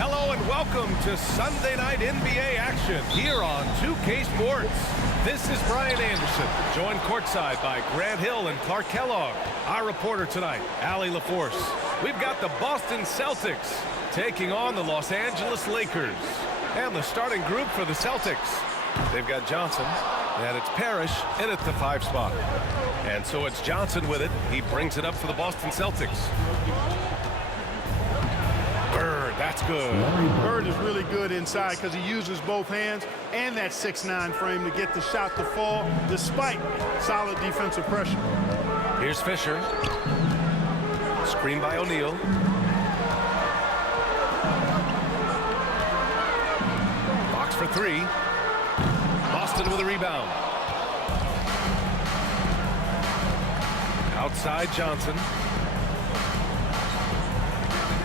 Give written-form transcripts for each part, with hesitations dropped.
Hello and welcome to Sunday Night NBA action here on 2K Sports. This is Brian Anderson, joined courtside by Grant Hill and Clark Kellogg. Our reporter tonight, Allie LaForce. We've got the Boston Celtics taking on the Los Angeles Lakers. And the starting group for the Celtics. They've got Johnson, and it's Parrish in at the 5 spot. And so it's Johnson with it. He brings it up for the Boston Celtics. Bird, that's good. Bird is really good inside because he uses both hands and that 6'9" frame to get the shot to fall despite solid defensive pressure. Here's Fisher. Screen by O'Neal. Box for 3. Boston with a rebound. Outside Johnson.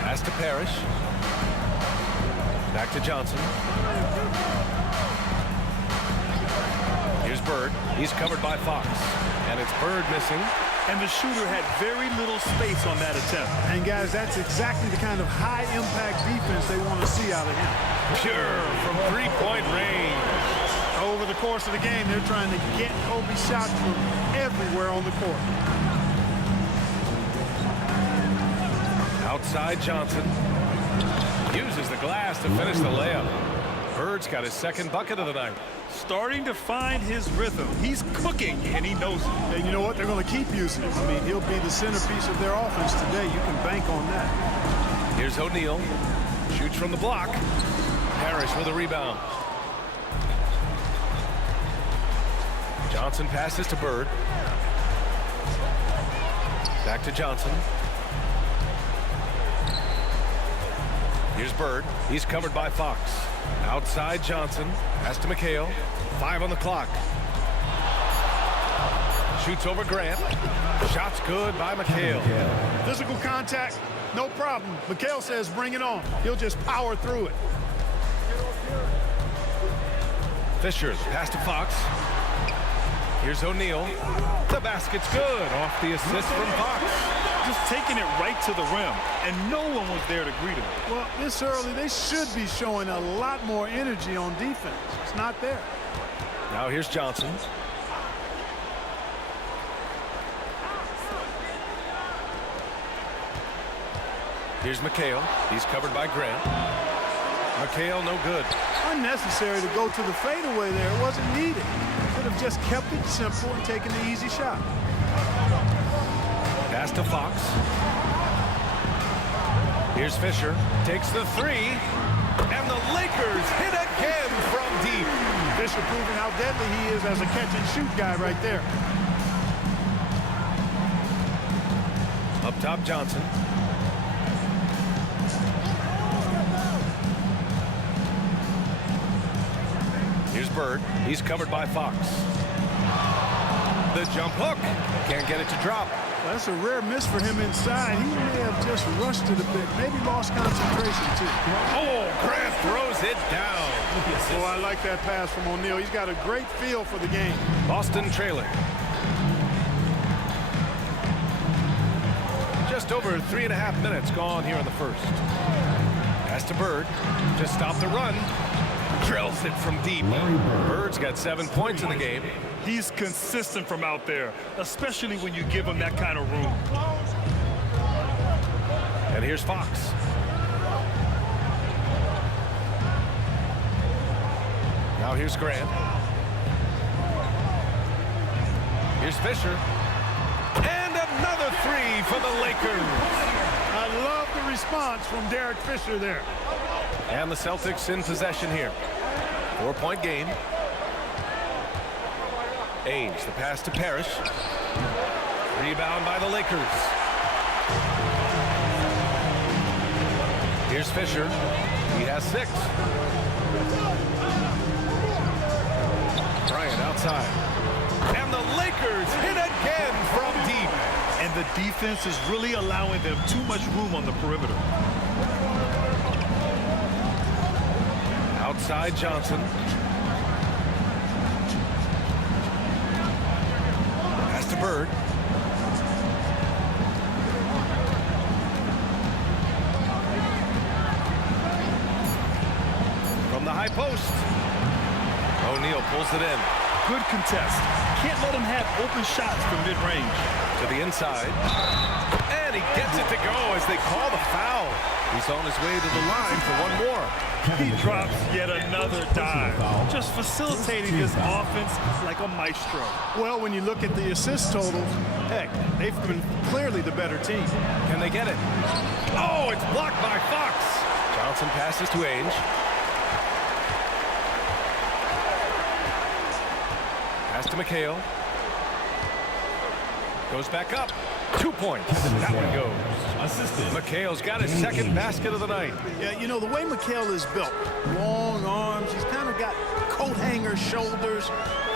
Pass to Parrish. Back to Johnson. Here's Bird. He's covered by Fox. And it's Bird missing. And the shooter had very little space on that attempt. And guys, that's exactly the kind of high-impact defense they want to see out of him. Pure from 3-point range. Over the course of the game, they're trying to get Kobe shots from everywhere on the court. Outside Johnson. Uses the glass to finish the layup. Bird's got his second bucket of the night. Starting to find his rhythm. He's cooking, and he knows it. And you know what? They're going to keep using him. I mean, he'll be the centerpiece of their offense today. You can bank on that. Here's O'Neal. Shoots from the block. Parrish with a rebound. Johnson passes to Bird. Back to Johnson. Here's Bird. He's covered by Fox. Outside Johnson. Pass to McHale. 5 on the clock. Shoots over Grant. Shot's good by McHale. Physical contact, no problem. McHale says bring it on. He'll just power through it. Fisher, pass to Fox. Here's O'Neal. The basket's good off the assist from Fox. Just taking it right to the rim, and no one was there to greet him. Well, this early, they should be showing a lot more energy on defense. It's not there. Now here's Johnson. Here's McHale. He's covered by Grant. McHale, no good. Unnecessary to go to the fadeaway there. It wasn't needed. Could have just kept it simple and taken the easy shot. Pass to Fox. Here's Fisher. Takes the 3. And the Lakers hit again from deep. Fisher proving how deadly he is as a catch-and-shoot guy right there. Up top, Johnson. Here's Bird. He's covered by Fox. The jump hook. Can't get it to drop. Well, that's a rare miss for him inside. He may have just rushed it a bit. Maybe lost concentration, too. Oh, Grant throws it down. Oh, I like that pass from O'Neal. He's got a great feel for the game. Boston trailing. Just over 3.5 minutes gone here in the first. Pass to Bird. Just stop the run. Drills it from deep. Bird's got 7 points in the game. He's consistent from out there, especially when you give him that kind of room. And here's Fox. Now here's Grant. Here's Fisher. And another 3 for the Lakers. I love the response from Derek Fisher there. And the Celtics in possession here. 4-point game. Ainge, the pass to Parrish. Rebound by the Lakers. Here's Fisher. He has 6. Bryant outside. And the Lakers hit again from deep. And the defense is really allowing them too much room on the perimeter. Outside Johnson. Pass to Bird. high post. O'Neal pulls it in. Good contest. Can't let him have open shots from mid-range. To the inside. And he gets it to go as they call the foul. He's on his way to the line for one more. He drops yet another dive. Just facilitating this offense like a maestro. Well, when you look at the assist totals, heck, they've been clearly the better team. Can they get it? Oh, it's blocked by Fox. Johnson passes to Ainge. Pass to McHale. Goes back up. 2 points. That one goes. Assisted. McHale's got his second basket of the night. Yeah, you know, the way McHale is built, long arms, he's kind of got coat hanger shoulders,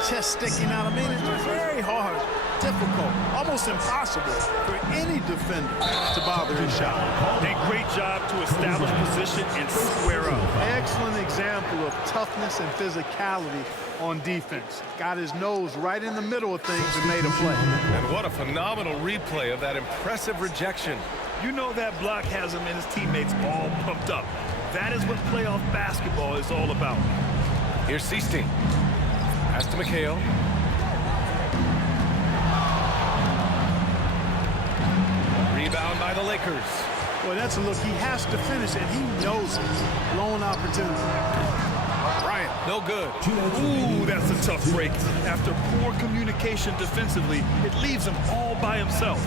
chest sticking out. I mean, it's very hard, difficult, almost impossible for any defender to bother his shot. A great job to establish position and square up. Excellent example of toughness and physicality on defense. Got his nose right in the middle of things and made a play. And what a phenomenal replay of that impressive rejection. You know that block has him and his teammates all pumped up. That is what playoff basketball is all about. Here's Seasting. Pass to McHale. Rebound by the Lakers. Boy, that's a look. He has to finish, and he knows it. Blown opportunity. Bryant, no good. Ooh, that's a tough break. After poor communication defensively, it leaves him all by himself.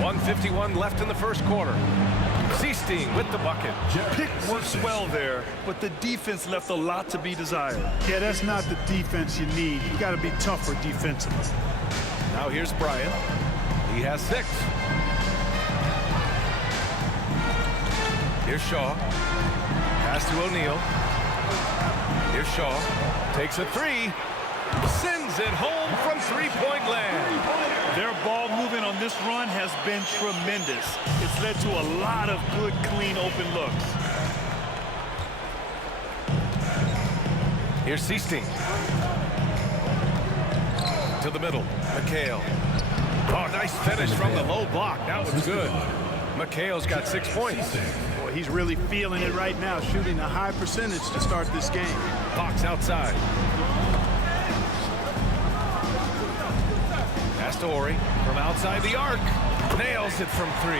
1:51 left in the first quarter. Seasting with the bucket. Pick works well there, but the defense left a lot to be desired. Yeah, that's not the defense you need. You got to be tougher defensively. Now here's Bryant. He has 6. Here's Shaw. Pass to O'Neal. Here's Shaw. Takes a 3. Sends it home from three-point land. Their ball movement on this run has been tremendous. It's led to a lot of good, clean, open looks. Here's Seasting. To the middle. McHale. Oh, nice finish from the low block. That was good. McHale's got 6 points. Boy, he's really feeling it right now, shooting a high percentage to start this game. Fox outside. Pass to Ori from outside the arc. Nails it from 3.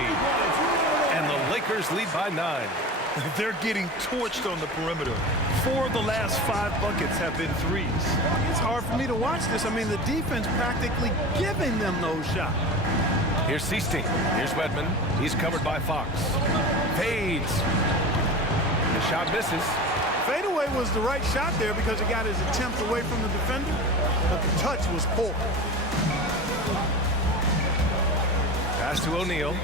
And the Lakers lead by 9. They're getting torched on the perimeter. 4 of the last 5 buckets have been threes. It's hard for me to watch this. I mean, the defense practically giving them those shots. Here's Seasting. Here's Wedman. He's covered by Fox. Fades. The shot misses. Fadeaway was the right shot there because it got his attempt away from the defender, but the touch was poor. Pass to O'Neal.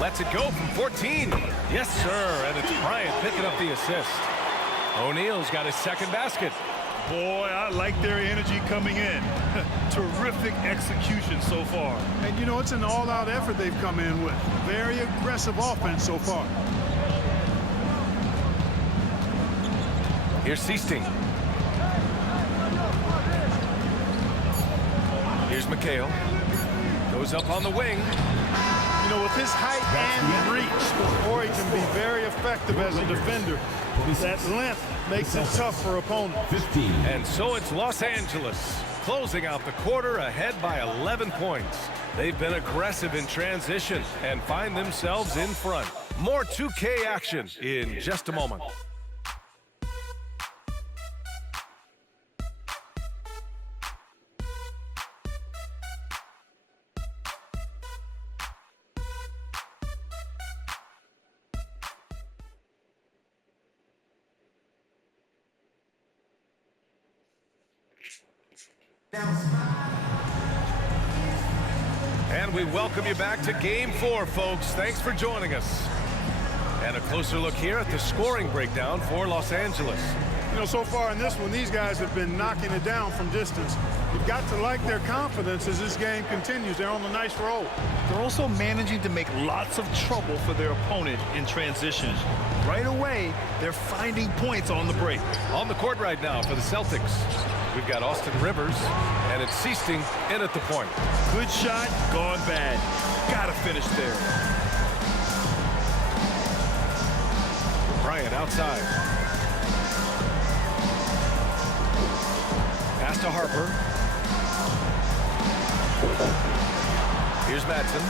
Lets it go from 14. Yes, sir. And it's Bryant picking up the assist. O'Neal's got his second basket. Boy, I like their energy coming in. Terrific execution so far. And, you know, it's an all-out effort they've come in with. Very aggressive offense so far. Here's Seasting. Here's McHale. Goes up on the wing. You know, with his height and reach, Ori can be very effective as a defender. That length makes it tough for opponents. 15. And so it's Los Angeles closing out the quarter ahead by 11 points. They've been aggressive in transition and find themselves in front. More 2K action in just a moment. And we welcome you back to Game 4, folks. Thanks for joining us. And a closer look here at the scoring breakdown for Los Angeles. You know, so far in this one, these guys have been knocking it down from distance. You've got to like their confidence as this game continues. They're on a nice roll. They're also managing to make lots of trouble for their opponent in transitions. Right away, they're finding points on the break. On the court right now for the Celtics, we've got Austin Rivers, and it's Seasting in at the point. Good shot, gone bad. Gotta finish there. Bryant outside. Pass to Harper. Here's Madsen.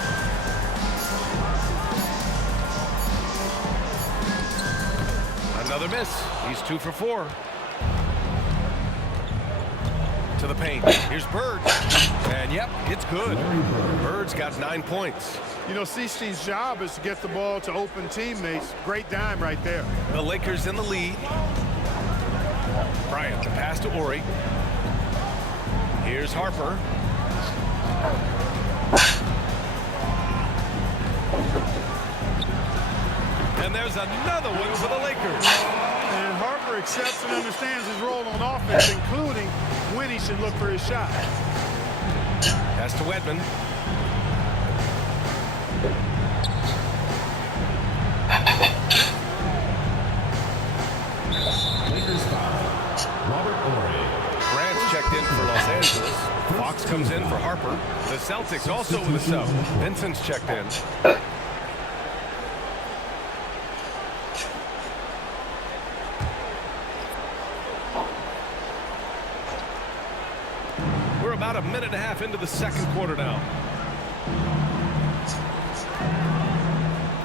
Another miss. He's 2 for 4. To the paint. Here's Bird. And yep, it's good. Bird's got 9 points. You know, Cistein's job is to get the ball to open teammates. Great dime right there. The Lakers in the lead. Bryant, the pass to Ori. Here's Harper. And there's another one for the Lakers. And Harper accepts and understands his role on offense, including when he should look for his shot. Pass to Wedman. Lakers foul. Robert Horry. Grant's checked in for Los Angeles. Fox comes in for Harper. The Celtics also with a sub. Vincent's checked in. We're about a minute and a half into the second quarter now.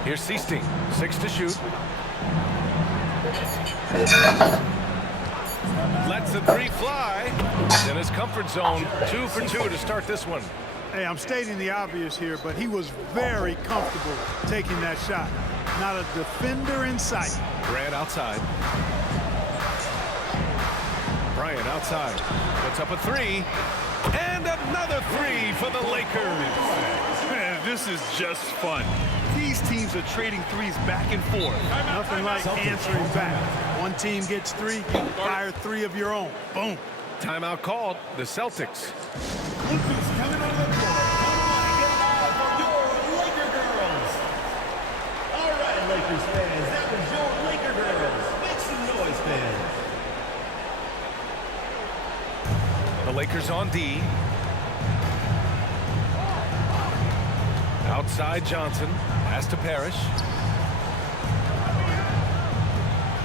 Here's Cistine. 6 to shoot. Lets the 3 fly. In his comfort zone. 2 for 2 to start this one. Hey, I'm stating the obvious here, but he was very comfortable taking that shot. Not a defender in sight. Grant outside. Bryant outside. Puts up a 3. And another 3 for the Lakers. Man, this is just fun. These teams are trading threes back and forth. Nothing like answering back. One team gets 3, you fire 3 of your own. Boom. Timeout called. The Celtics. Lakers coming on the court. Come on, get live for your Laker girls. All right, Lakers fans, that was your Laker girls. Make some noise, fans. The Lakers on D. Outside Johnson. Pass to Parrish.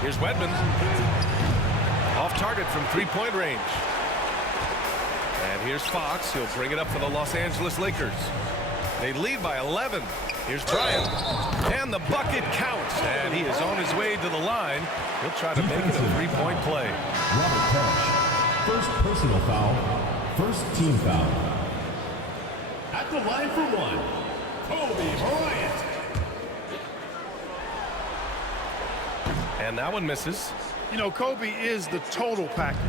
Here's Wedman. Off target from 3-point range. And here's Fox. He'll bring it up for the Los Angeles Lakers. They lead by 11. Here's Bryant. And the bucket counts. And he is on his way to the line. He'll try to make it a 3-point play. Robert Parrish. First personal foul. First team foul. At the line for 1, Kobe Bryant. And that one misses. You know, Kobe is the total package.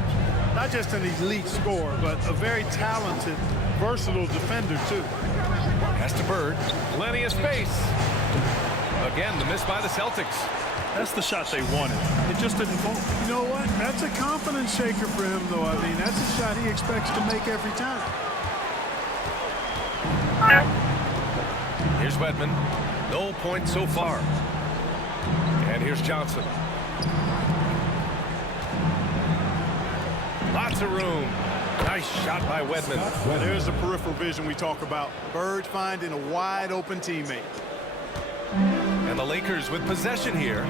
Not just an elite scorer, but a very talented, versatile defender, too. Pass to Bird. Plenty of space. Again, the miss by the Celtics. That's the shot they wanted. It just didn't fall. You know what? That's a confidence shaker for him, though. I mean, that's a shot he expects to make every time. Here's Wedman. No points so far. And here's Johnson. Lots of room. Nice shot by Wedman. There's the peripheral vision we talk about. Bird finding a wide open teammate. And the Lakers with possession here.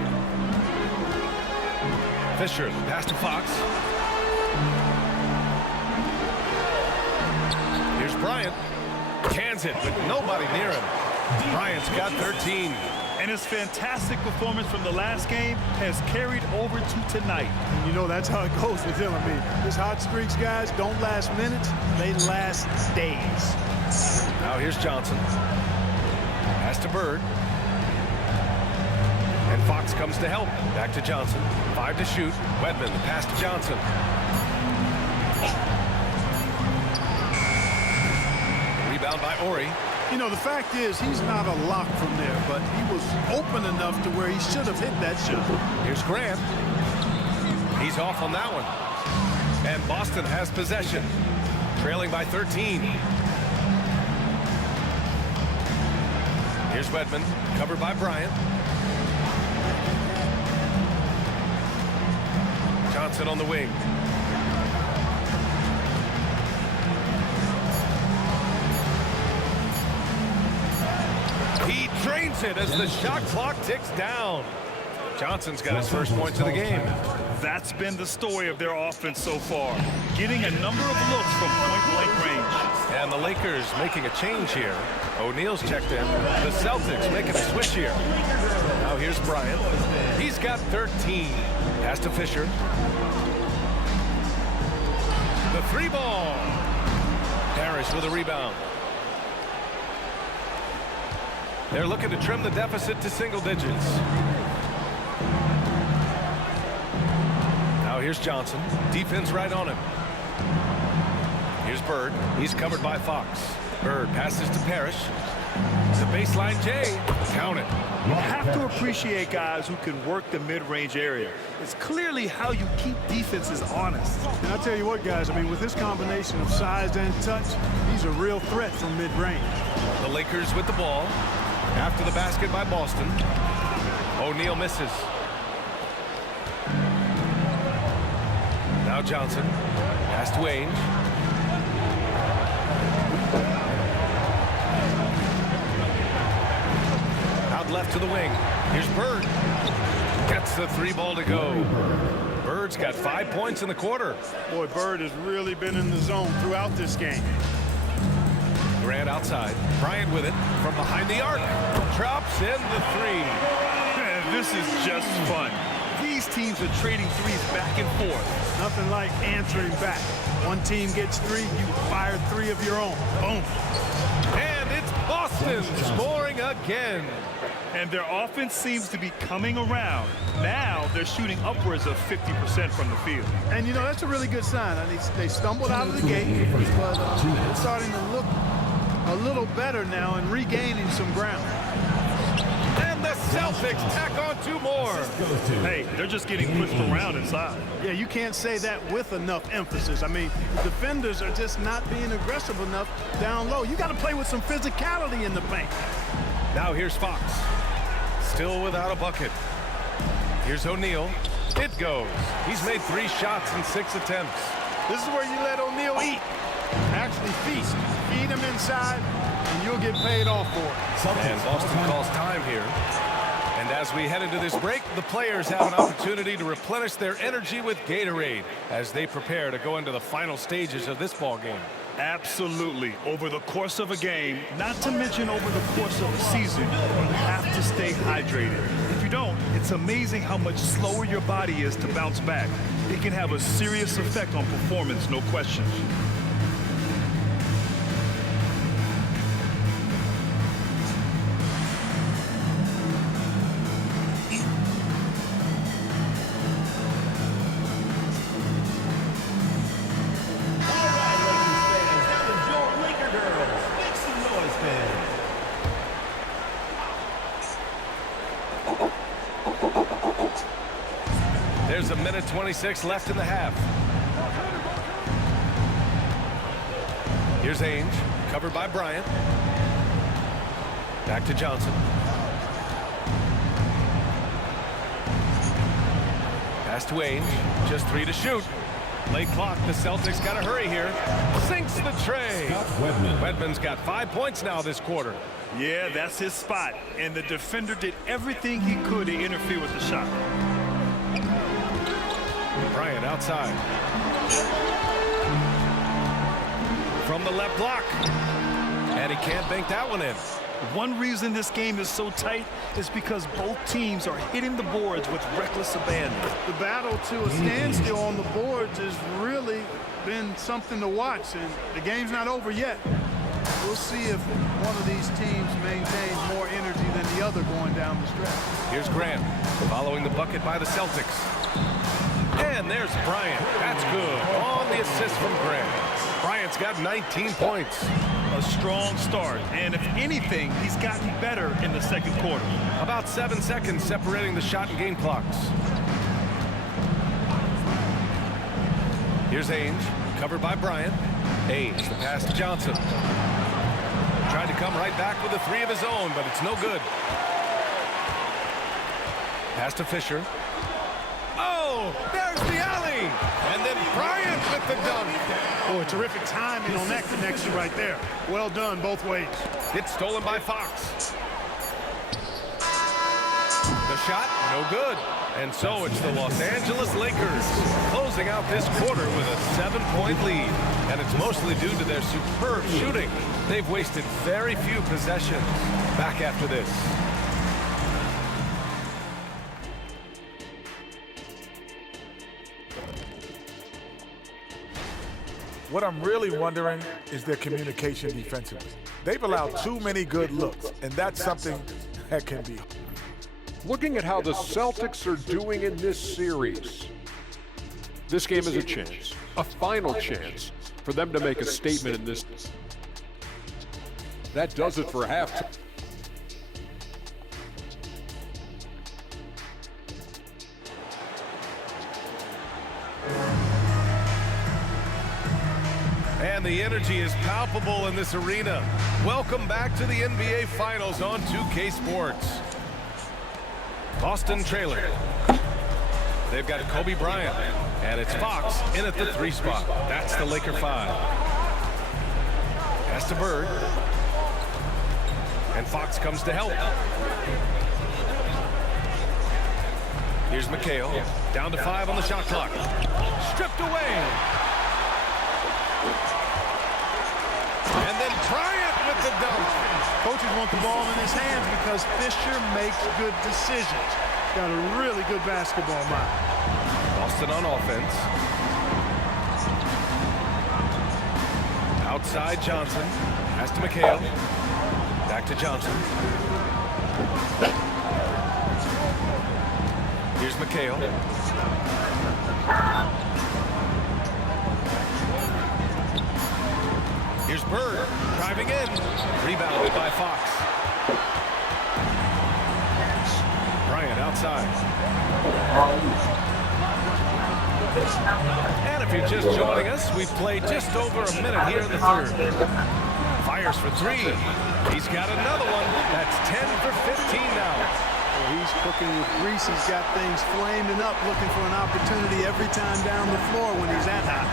Fisher, pass to Fox. Here's Bryant. Cans it, but nobody near him. Bryant's got 13. And his fantastic performance from the last game has carried over to tonight. You know, that's how it goes with him. I mean, his hot streaks, guys, don't last minutes. They last days. Now here's Johnson. Pass to Bird. And Fox comes to help. Back to Johnson. 5 to shoot. Wedman, the pass to Johnson. Rebound by Ori. You know, the fact is he's not a lock from there, but he was open enough to where he should have hit that shot. Here's Grant. He's off on that one. And Boston has possession. Trailing by 13. Here's Wedman. Covered by Bryant. Johnson on the wing. He drains it as the shot clock ticks down. Johnson's got his first points of the game. That's been the story of their offense so far, getting a number of looks from point-blank range. And the Lakers making a change here. O'Neal's checked in. The Celtics making a switch here. Now here's Bryant. He's got 13. Pass to Fisher. The three ball. Parrish with a rebound. They're looking to trim the deficit to single digits. Now here's Johnson. Defense right on him. Here's Bird. He's covered by Fox. Bird passes to Parrish. The baseline J. Count it. You have to appreciate guys who can work the mid-range area. It's clearly how you keep defenses honest. And I'll tell you what, guys, I mean, with this combination of size and touch, he's a real threat from mid-range. The Lakers with the ball. After the basket by Boston. O'Neal misses. Now Johnson. Pass to Ainge. Out left to the wing. Here's Bird. Gets the three ball to go. Bird's got 5 points in the quarter. Boy, Bird has really been in the zone throughout this game. Grant outside. Bryant with it from behind the arc. Drops in the three. Man, this is just fun. These teams are trading threes back and forth. Nothing like answering back. One team gets three, you fire three of your own. Boom. And it's Boston scoring again. And their offense seems to be coming around. Now they're shooting upwards of 50% from the field. And, you know, that's a really good sign. I mean, they stumbled out of the gate, but it's starting to look a little better now and regaining some ground. And the Celtics tack on 2 more. Hey, they're just getting pushed around inside. Yeah, you can't say that with enough emphasis. I mean, the defenders are just not being aggressive enough down low. You got to play with some physicality in the paint. Now here's Fox. Still without a bucket. Here's O'Neal. It goes. He's made 3 shots in 6 attempts. This is where you let O'Neal eat. Actually feast. Feed him inside, and you'll get paid off for it. And Boston calls time here. And as we head into this break, the players have an opportunity to replenish their energy with Gatorade as they prepare to go into the final stages of this ball game. Absolutely. Over the course of a game, not to mention over the course of a season, you have to stay hydrated. If you don't, it's amazing how much slower your body is to bounce back. It can have a serious effect on performance, no question. There's a minute 26 left in the half. Here's Ainge, covered by Bryant. Back to Johnson. Pass to Ainge, just 3 to shoot. Late clock, the Celtics got to hurry here. Sinks the tray. Wedman's got 5 points now this quarter. Yeah, that's his spot. And the defender did everything he could to interfere with the shot. Bryant outside. From the left block. And he can't bank that one in. One reason this game is so tight is because both teams are hitting the boards with reckless abandon. The battle to a standstill on the boards has really been something to watch, and the game's not over yet. We'll see if one of these teams maintains more energy than the other going down the stretch. Here's Grant following the bucket by the Celtics. And there's Bryant. That's good. On the assist from Grant. Bryant's got 19 points. A strong start, and if anything, he's gotten better in the second quarter. About 7 seconds separating the shot and game clocks. Here's Ainge, covered by Bryant. Ainge, the pass to Johnson. Tried to come right back with a 3 of his own, but it's no good. Pass to Fisher. Oh, there's the alley! And then Bryant with the dunk. Boy, terrific timing on that connection right there. Well done both ways. It's stolen by Fox. The The shot, no good. And so it's the Los Angeles Lakers closing out this quarter with a 7-point lead. And it's mostly due to their superb shooting. They've wasted very few possessions. Back after this. What I'm really wondering is their communication defensively. They've allowed too many good looks, and that's something that can be. Looking at how the Celtics are doing in this series, this game is a chance, a final chance, for them to make a statement in this. That does it for halftime. And the energy is palpable in this arena. Welcome back to the NBA Finals on 2K Sports. Boston trailer. They've got Kobe Bryant, and it's Fox in at the 3 spot. That's the Laker 5. Pass to Bird. And Fox comes to help. Here's McHale. Down to 5 on the shot clock. Stripped away. And then Bryant with the dunk. Coaches want the ball in his hands because Fisher makes good decisions. Got a really good basketball mind. Boston on offense. Outside Johnson. Pass to McHale. Back to Johnson. Here's McHale. Here's Bird driving in. Rebounded by Fox. Bryant outside. And if you're just joining us, we've played just over a minute here in the third. Fires for 3. He's got another one. That's 10 for 15 now. Well, he's cooking with grease. He's got things flaming up, looking for an opportunity every time down the floor when he's that hot.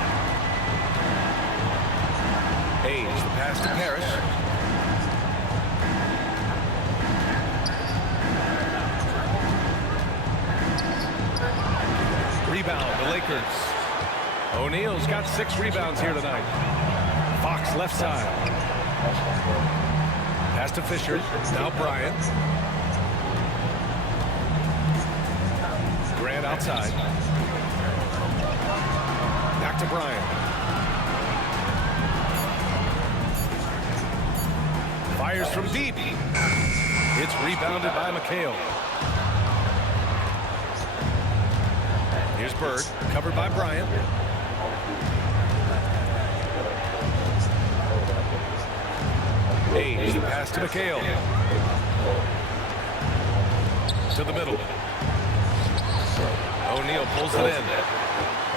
Age, the pass to Parrish. Rebound, the Lakers. O'Neal's got 6 rebounds here tonight. Fox left side. Pass to Fisher. Now Bryant. Grant outside. Back to Bryant. Fires from deep. It's rebounded by McHale. Here's Bird, covered by Bryant. Age, the pass to McHale. To the middle. O'Neal pulls it in.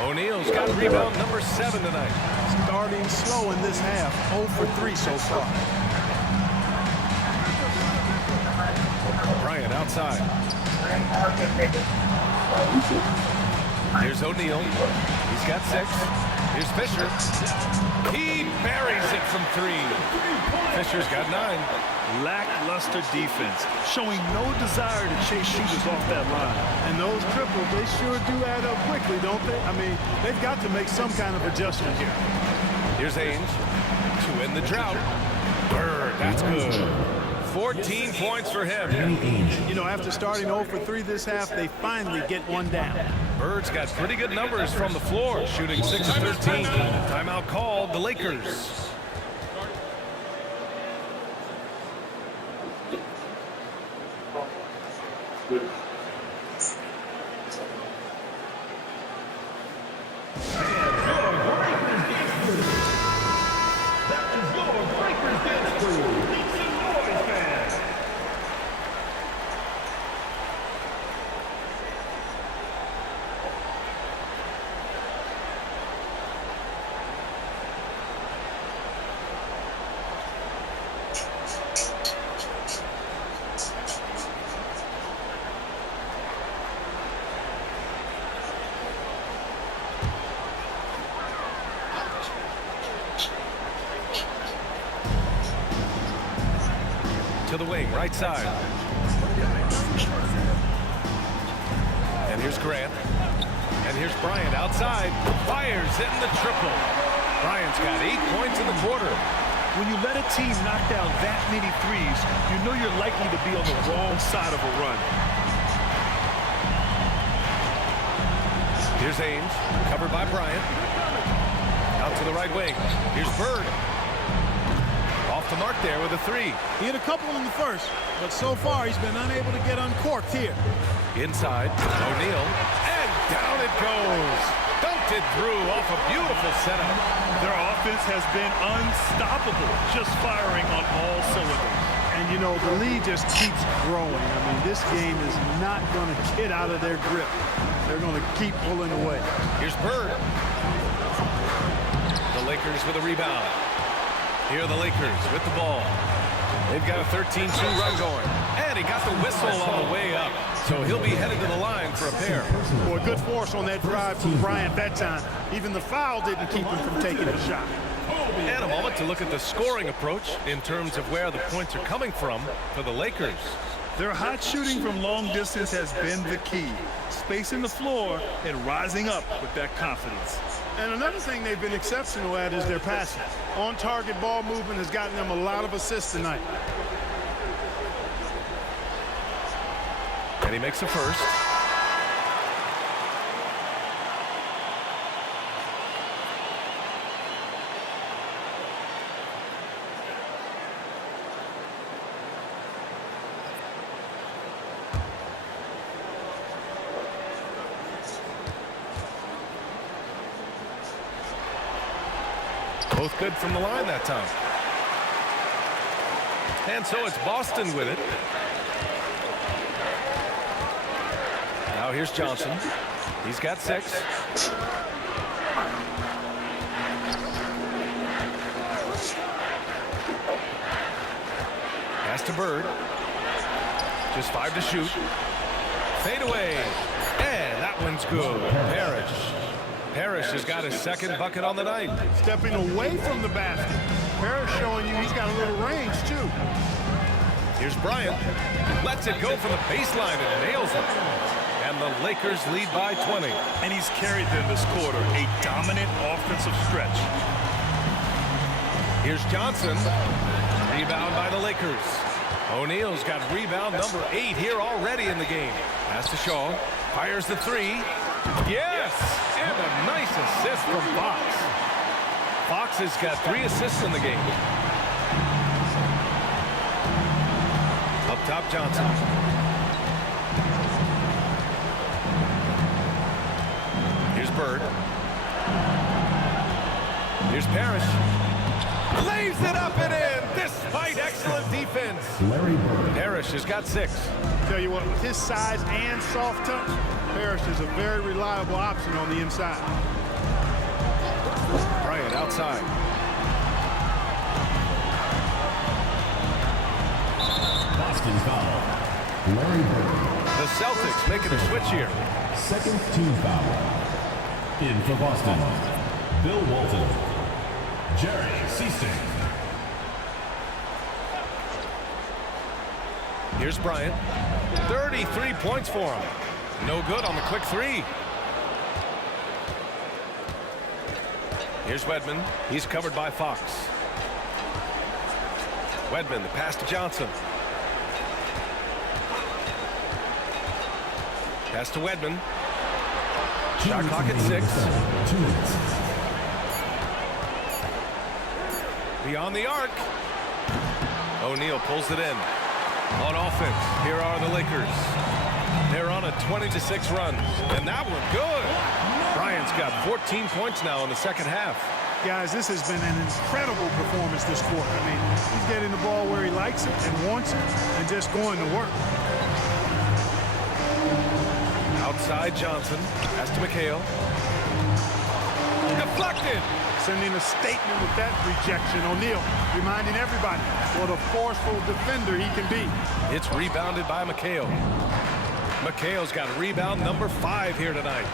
O'Neal's got rebound number 7 tonight. Starting slow in this half. 0 for 3 so far. Bryant outside. Here's O'Neal. He's got 6. Here's Fisher. He buries it from 3. Fisher's got 9. Lackluster defense, showing no desire to chase shooters off that line. And those triples, they sure do add up quickly, don't they? I mean, they've got to make some kind of adjustment here. Here's Ainge to end the drought. Bird, that's good. 14 points for him. You know, after starting 0 for 3 this half, they finally get one down. Bird's got pretty good numbers from the floor, shooting 6 of 13. Timeout called, the Lakers. To the wing, right side. And here's Grant. And here's Bryant outside. Fires in the triple. Bryant's got 8 points in the quarter. When you let a team knock down that many threes, you know you're likely to be on the wrong side of a run. Here's Ames, covered by Bryant. Out to the right wing. Here's Bird. Off the mark there with a three. He hit a couple in the first, but so far he's been unable to get uncorked here. Inside, O'Neal, and down it goes. Dunked it through off a beautiful setup. Their offense has been unstoppable, just firing on all cylinders. And, you know, the lead just keeps growing. I mean, this game is not going to get out of their grip. They're going to keep pulling away. Here's Bird. The Lakers with a rebound. Here are the Lakers with the ball. They've got a 13-2 run going. And he got the whistle on the way up. So he'll be headed to the line for a pair. Boy, good force on that drive from Bryant that time. Even the foul didn't keep him from taking a shot. And a moment to look at the scoring approach in terms of where the points are coming from for the Lakers. Their hot shooting from long distance has been the key. Spacing the floor and rising up with that confidence. And another thing they've been exceptional at is their passing. On-target ball movement has gotten them a lot of assists tonight. And he makes a first. Both good from the line that time. And so it's Boston with it. Now here's Johnson. He's got 6. Pass to Bird. Just 5 to shoot. Fade away. And that one's good. Parrish has got his second bucket on the night. Stepping away from the basket. Parrish showing you he's got a little range, too. Here's Bryant. Lets it go from the baseline and nails it. And the Lakers lead by 20. And he's carried them this quarter, a dominant offensive stretch. Here's Johnson. Rebound by the Lakers. O'Neal's got rebound number 8 here already in the game. Pass to Shaw. Fires the 3. Yes! And a nice assist from Fox. Fox has got 3 assists in the game. Up top, Johnson. Here's Bird. Here's Parrish. Lays it up and in despite excellent defense. Larry Bird. Parrish has got 6. Tell you what, with his size and soft touch, Parrish is a very reliable option on the inside. Bryant outside. Boston foul. Larry Bird. The Celtics making a switch here. Second team foul. In for Boston, Bill Walton. Jerry Seasting. Here's Bryant. 33 points for him. No good on the quick 3. Here's Wedman. He's covered by Fox. Wedman, the pass to Johnson. Pass to Wedman. Shot clock at 6. 2 minutes. Beyond the arc. O'Neal pulls it in. On offense, here are the Lakers. They're on a 20-6 run. And that one good. Bryant's got 14 points now in the second half. Guys, this has been an incredible performance this quarter. I mean, he's getting the ball where he likes it and wants it and just going to work. Outside Johnson. Pass to McHale. Deflected. Sending a statement with that rejection. O'Neal reminding everybody what a forceful defender he can be. It's rebounded by McHale. McHale's got rebound number 5 here tonight.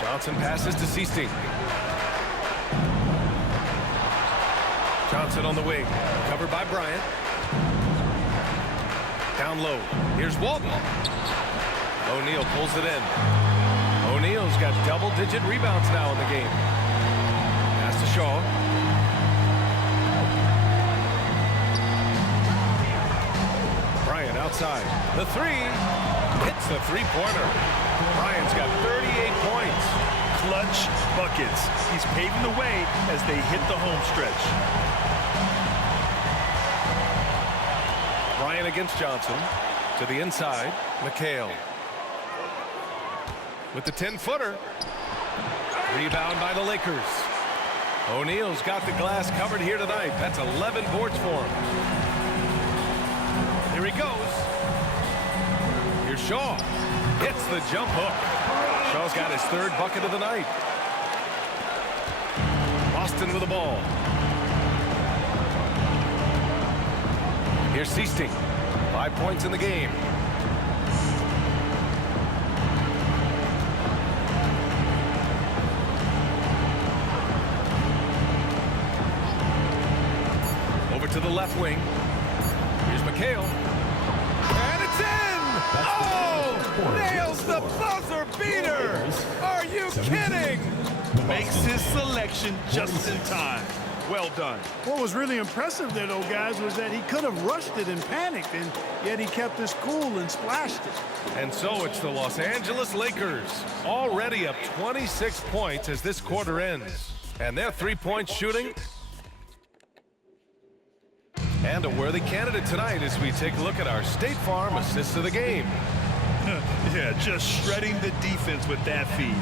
Johnson passes to Seasting. Johnson on the wing. Covered by Bryant. Down low. Here's Walton. O'Neal pulls it in. who's got double-digit rebounds now in the game. Pass to Shaw. Bryant outside. The three. Hits the three-pointer. Bryant's got 38 points. Clutch buckets. He's paving the way as they hit the home stretch. Bryant against Johnson. To the inside. McHale. With the 10-footer. Rebound by the Lakers. O'Neal's got the glass covered here tonight. That's 11 boards for him. Here he goes. Here's Shaw. Hits the jump hook. Shaw's got his third bucket of the night. Boston with the ball. Here's Seasting. 5 points in the game. Over to the left wing. Here's McHale. And it's in! Oh! Nails the buzzer beater! Are you kidding? Makes his selection just in time. Well done. What was really impressive there, though, guys, was that he could have rushed it and panicked, and yet he kept his cool and splashed it. And so it's the Los Angeles Lakers already up 26 points as this quarter ends. And their three-point shooting. And a worthy candidate tonight as we take a look at our State Farm assists of the game. Yeah, just shredding the defense with that feed.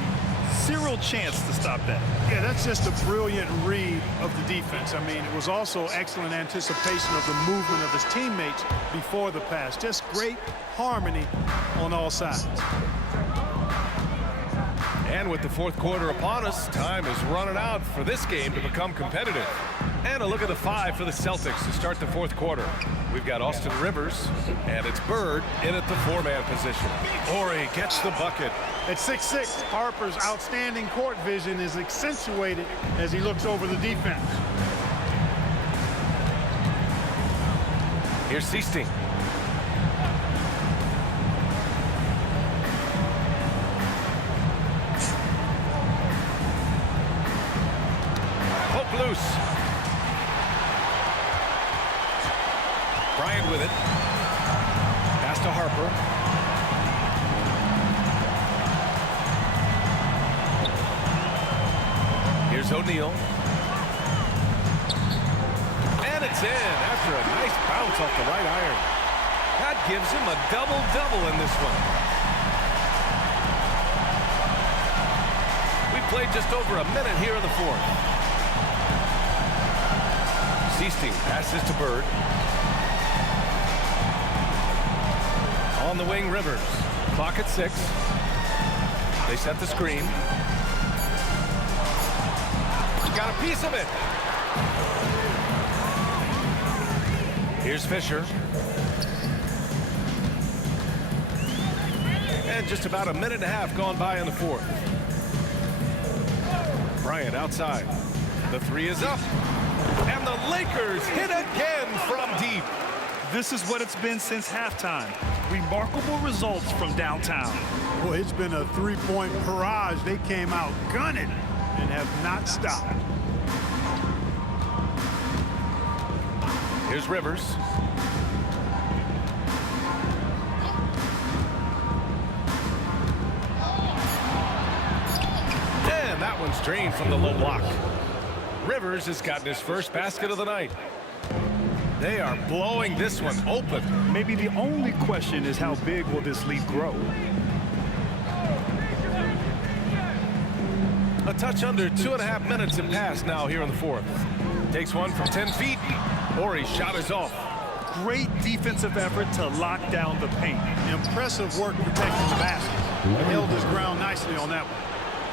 Zero chance to stop that. Yeah, that's just a brilliant read of the defense. I mean, it was also excellent anticipation of the movement of his teammates before the pass. Just great harmony on all sides. And with the fourth quarter upon us, time is running out for this game to become competitive. And a look at the five for the Celtics to start the fourth quarter. We've got Austin Rivers, and it's Bird in at the four-man position. Horry gets the bucket. At 6'6", Harper's outstanding court vision is accentuated as he looks over the defense. Here's Seasting. Hope loose. Bryant with it. Pass to Harper. Here's O'Neal. And it's in after a nice bounce off the right iron. That gives him a double-double in this one. We played just over a minute here in the fourth. Seasting passes to Bird. On the wing, Rivers. Clock at 6. They set the screen. Got a piece of it. Here's Fisher. And just about a minute and a half gone by in the fourth. Bryant outside. The three is up. And the Lakers hit again from deep. This is what it's been since halftime. Remarkable results from downtown. Boy, it's been a three-point barrage. They came out gunning and have not stopped. Here's Rivers. And that one's drained from the low block. Rivers has gotten his first basket of the night. They are blowing this one open. Maybe the only question is how big will this lead grow? A touch under 2.5 minutes have passed now here in the fourth. Takes one from 10 feet. Horry's shot is off. Great defensive effort to lock down the paint. Impressive work protecting the basket. He held his ground nicely on that one.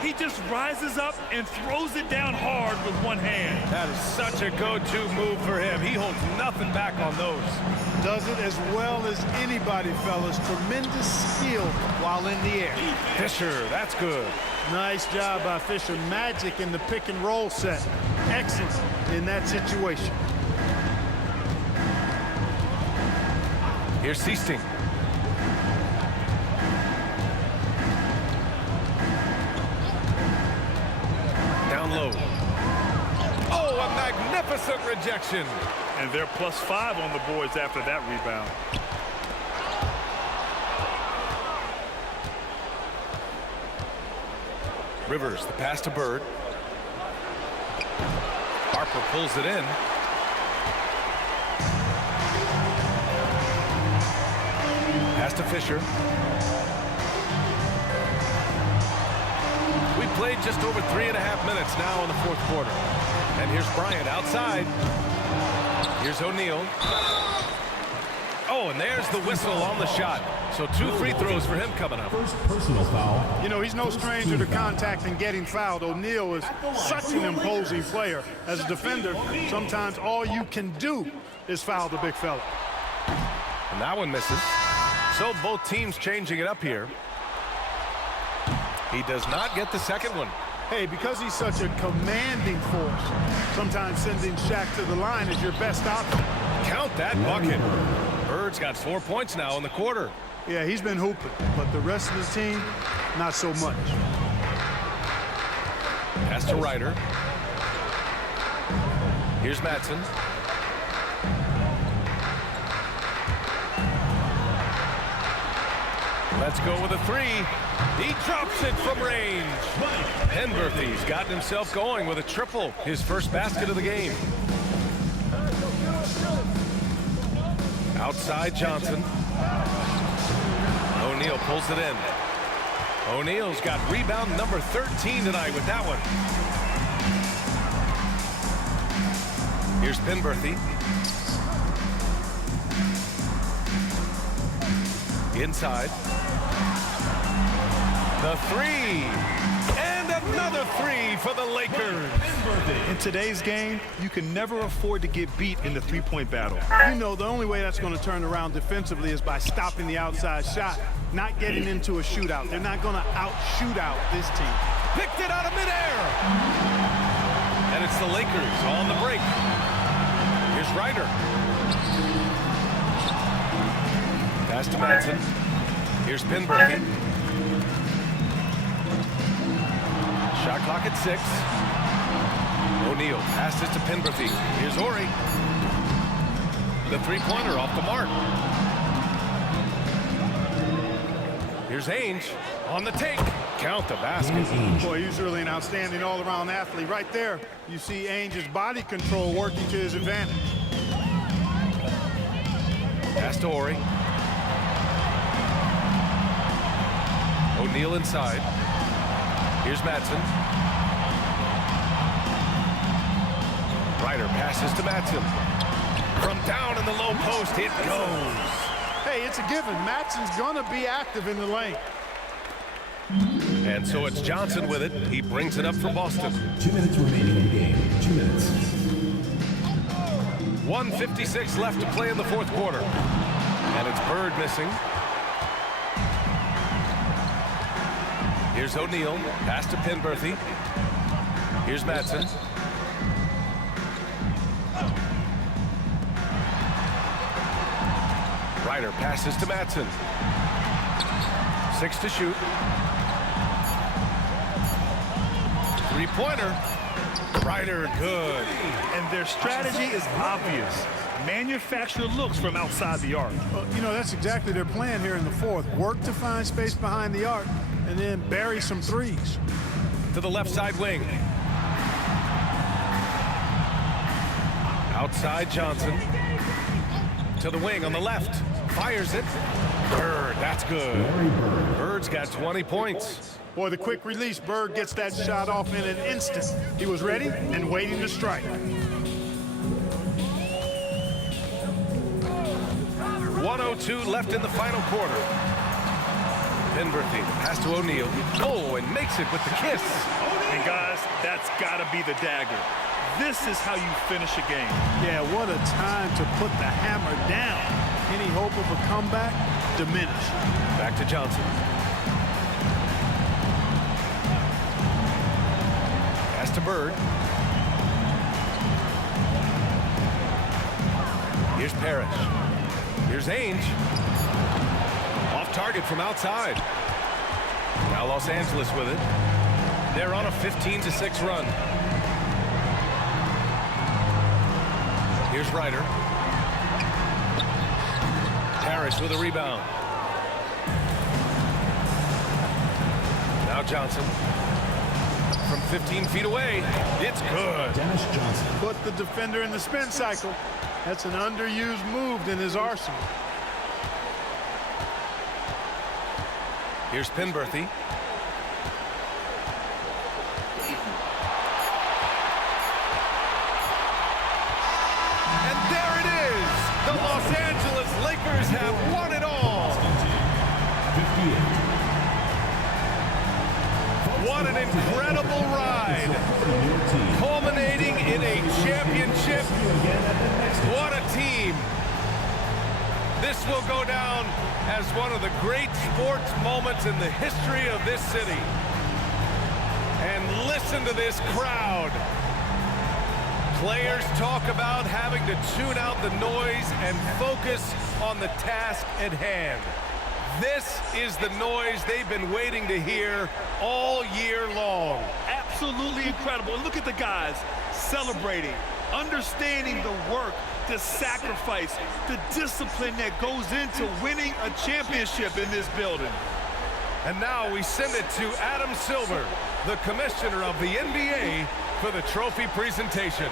He just rises up and throws it down hard with one hand. That is such a go-to move for him. He holds nothing back on those. Does it as well as anybody, fellas. Tremendous skill while in the air. Fisher, that's good. Nice job by Fisher. Magic in the pick and roll set. Excellent in that situation. Here's Seasting. unload. Oh, a magnificent rejection. And they're +5 on the boards after that rebound. Rivers, the pass to Bird. Harper pulls it in. Pass to Fisher. We played just over 3.5 minutes now in the fourth quarter. And here's Bryant outside. Here's O'Neal. Oh, and there's the whistle on the shot. So 2 free throws for him coming up. First personal foul. You know, he's no stranger to contact and getting fouled. O'Neal is such an imposing player. As a defender, sometimes all you can do is foul the big fella. And that one misses. So both teams changing it up here. He does not get the second one. Hey, because he's such a commanding force, sometimes sending Shaq to the line is your best option. Count that bucket. Bird's got 4 points now in the quarter. Yeah, he's been hooping, but the rest of the team, not so much. Pass to Ryder. Here's Madsen. Let's go with a 3. He drops it from range. Penberthy's gotten himself going with a triple, his first basket of the game. Outside Johnson. O'Neal pulls it in. O'Neal's got rebound number 13 tonight with that one. Here's Penberthy. Inside. The 3. And another 3 for the Lakers. In today's game, you can never afford to get beat in the three-point battle. You know, the only way that's going to turn around defensively is by stopping the outside shot, not getting into a shootout. They're not going to out-shoot out this team. Picked it out of midair. And it's the Lakers on the break. Here's Ryder. Pass to Madsen. Here's Penberthy. Shot clock at 6. O'Neal passes to Penberthy. Here's Horry. The three-pointer off the mark. Here's Ainge on the take. Count the basket. Boy, he's really an outstanding all-around athlete. Right there, you see Ainge's body control working to his advantage. Pass to Horry. O'Neal inside. Here's Madsen. Ryder passes to Madsen. From down in the low post, it goes. Hey, it's a given. Madsen's going to be active in the lane. And so it's Johnson with it. He brings it up for Boston. 2 minutes remaining in the game. 2 minutes. 1:56 left to play in the fourth quarter. And it's Bird missing. Here's O'Neal. Pass to Penberthy. Here's Madsen. Ryder passes to Madsen. 6 to shoot. Three-pointer. Ryder, good. And their strategy is obvious. Manufacture looks from outside the arc. Well, you know, that's exactly their plan here in the fourth. Work to find space behind the arc and then bury some threes. To the left side wing. Outside Johnson. To the wing on the left. Fires it. Bird, that's good. Bird's got 20 points. Boy, the quick release, Bird gets that shot off in an instant. He was ready and waiting to strike. 1:02 left in the final quarter. Penberthy pass to O'Neal. Oh, and makes it with the kiss. And guys, that's got to be the dagger. This is how you finish a game. Yeah, what a time to put the hammer down. Any hope of a comeback diminished. Back to Johnson. Pass to Bird. Here's Parrish. Here's Ainge. Off target from outside. Now Los Angeles with it. They're on a 15-6 run. Here's Ryder. Harris with a rebound. Now Johnson. From 15 feet away. It's good. Dennis Johnson. Put the defender in the spin cycle. That's an underused move in his arsenal. Here's Penberthy. And there it is. The Los Angeles Lakers have won it all. 58. What an incredible ride. Culminating in a championship. What a team. This will go down as one of the great sports moments in the history of this city. And listen to this crowd. Players talk about having to tune out the noise and focus on the task at hand. This is the noise they've been waiting to hear all year long. Absolutely incredible. Look at the guys celebrating, understanding the work, the sacrifice, the discipline that goes into winning a championship in this building. And now we send it to Adam Silver, the commissioner of the NBA, for the trophy presentation.